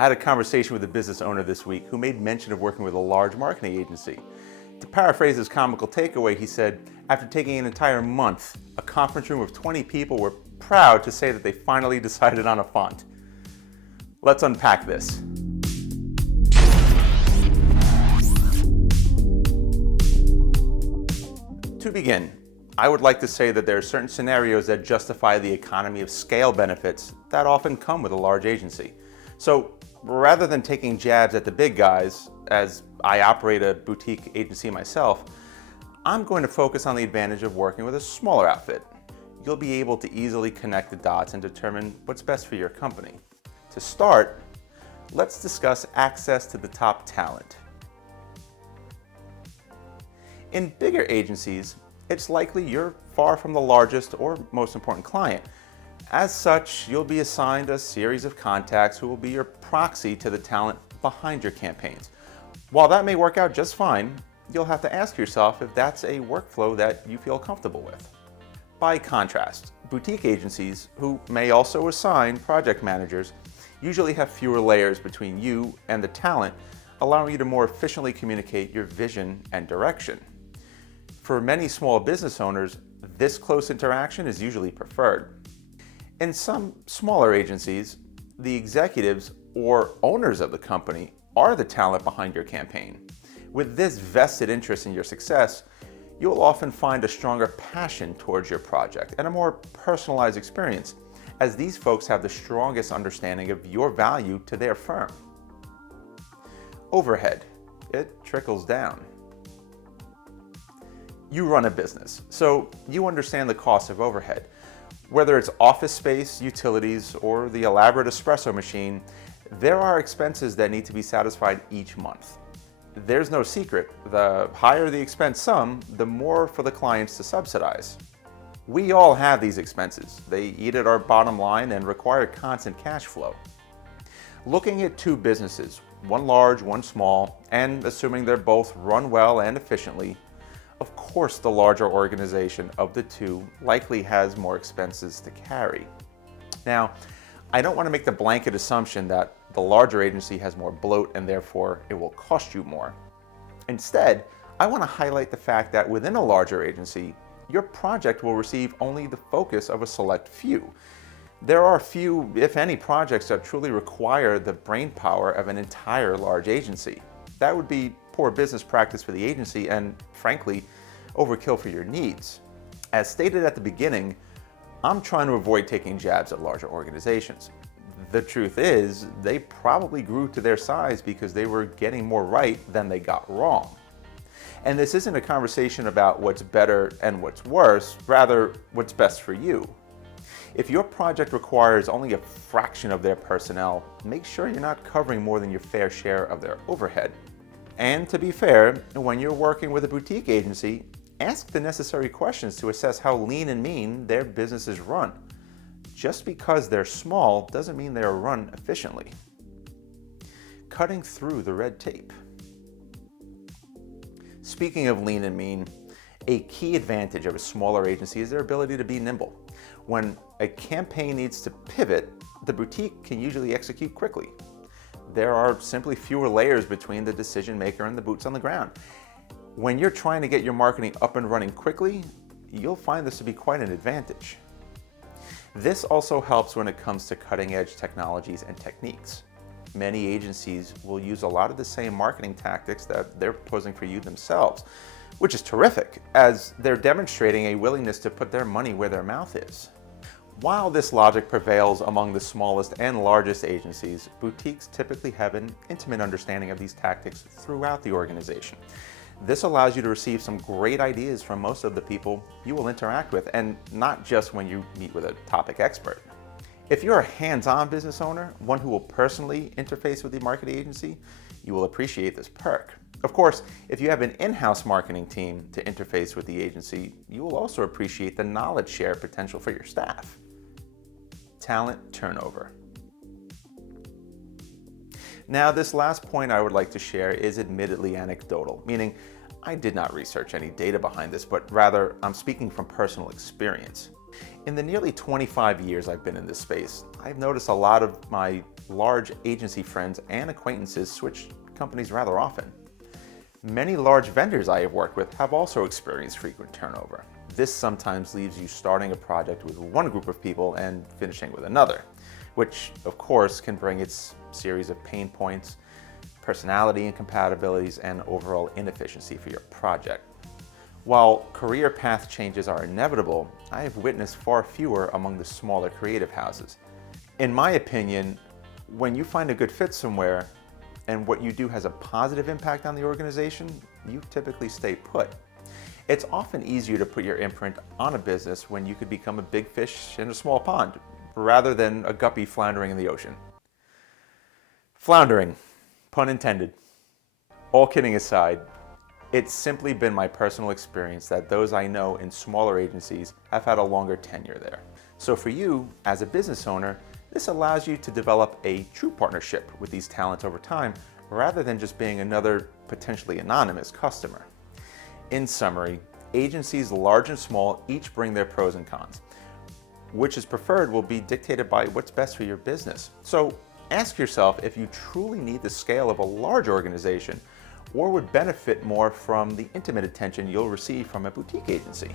I had a conversation with a business owner this week who made mention of working with a large marketing agency. To paraphrase his comical takeaway, he said, after taking an entire month, a conference room of 20 people were proud to say that they finally decided on a font. Let's unpack this. To begin, I would like to say that there are certain scenarios that justify the economy of scale benefits that often come with a large agency. So rather than taking jabs at the big guys, as I operate a boutique agency myself, I'm going to focus on the advantage of working with a smaller outfit. You'll be able to easily connect the dots and determine what's best for your company. To start, let's discuss access to the top talent. In bigger agencies, it's likely you're far from the largest or most important client. As such, you'll be assigned a series of contacts who will be your proxy to the talent behind your campaigns. While that may work out just fine, you'll have to ask yourself if that's a workflow that you feel comfortable with. By contrast, boutique agencies, who may also assign project managers, usually have fewer layers between you and the talent, allowing you to more efficiently communicate your vision and direction. For many small business owners, this close interaction is usually preferred. In some smaller agencies, the executives or owners of the company are the talent behind your campaign. With this vested interest in your success, you'll often find a stronger passion towards your project and a more personalized experience, as these folks have the strongest understanding of your value to their firm. Overhead. It trickles down. You run a business, so you understand the cost of overhead. Whether it's office space, utilities, or the elaborate espresso machine, there are expenses that need to be satisfied each month. There's no secret, the higher the expense sum, the more for the clients to subsidize. We all have these expenses. They eat at our bottom line and require constant cash flow. Looking at two businesses, one large, one small, and assuming they're both run well and efficiently, of course, the larger organization of the two likely has more expenses to carry. Now, I don't want to make the blanket assumption that the larger agency has more bloat and therefore it will cost you more. Instead, I want to highlight the fact that within a larger agency, your project will receive only the focus of a select few. There are few, if any, projects that truly require the brainpower of an entire large agency. That would be poor business practice for the agency and, frankly, overkill for your needs. As stated at the beginning, I'm trying to avoid taking jabs at larger organizations. The truth is, they probably grew to their size because they were getting more right than they got wrong. And this isn't a conversation about what's better and what's worse, rather what's best for you. If your project requires only a fraction of their personnel, make sure you're not covering more than your fair share of their overhead. And to be fair, when you're working with a boutique agency, ask the necessary questions to assess how lean and mean their business is run. Just because they're small doesn't mean they are run efficiently. Cutting through the red tape. Speaking of lean and mean, a key advantage of a smaller agency is their ability to be nimble. When a campaign needs to pivot, the boutique can usually execute quickly. There are simply fewer layers between the decision maker and the boots on the ground. When you're trying to get your marketing up and running quickly, you'll find this to be quite an advantage. This also helps when it comes to cutting-edge technologies and techniques. Many agencies will use a lot of the same marketing tactics that they're posing for you themselves, which is terrific, as they're demonstrating a willingness to put their money where their mouth is. While this logic prevails among the smallest and largest agencies, boutiques typically have an intimate understanding of these tactics throughout the organization. This allows you to receive some great ideas from most of the people you will interact with, and not just when you meet with a topic expert. If you're a hands-on business owner, one who will personally interface with the marketing agency, you will appreciate this perk. Of course, if you have an in-house marketing team to interface with the agency, you will also appreciate the knowledge share potential for your staff. Talent turnover. Now, this last point I would like to share is admittedly anecdotal, meaning I did not research any data behind this, but rather I'm speaking from personal experience. In the nearly 25 years I've been in this space, I've noticed a lot of my large agency friends and acquaintances switch companies rather often. Many large vendors I have worked with have also experienced frequent turnover. This sometimes leaves you starting a project with one group of people and finishing with another, which of course can bring its series of pain points, personality incompatibilities, and overall inefficiency for your project. While career path changes are inevitable, I have witnessed far fewer among the smaller creative houses. In my opinion, when you find a good fit somewhere and what you do has a positive impact on the organization, you typically stay put. It's often easier to put your imprint on a business when you could become a big fish in a small pond, rather than a guppy floundering in the ocean. Floundering, pun intended. All kidding aside, it's simply been my personal experience that those I know in smaller agencies have had a longer tenure there. So for you, as a business owner, this allows you to develop a true partnership with these talents over time, rather than just being another potentially anonymous customer. In summary, agencies large and small each bring their pros and cons. Which is preferred will be dictated by what's best for your business. So ask yourself if you truly need the scale of a large organization or would benefit more from the intimate attention you'll receive from a boutique agency.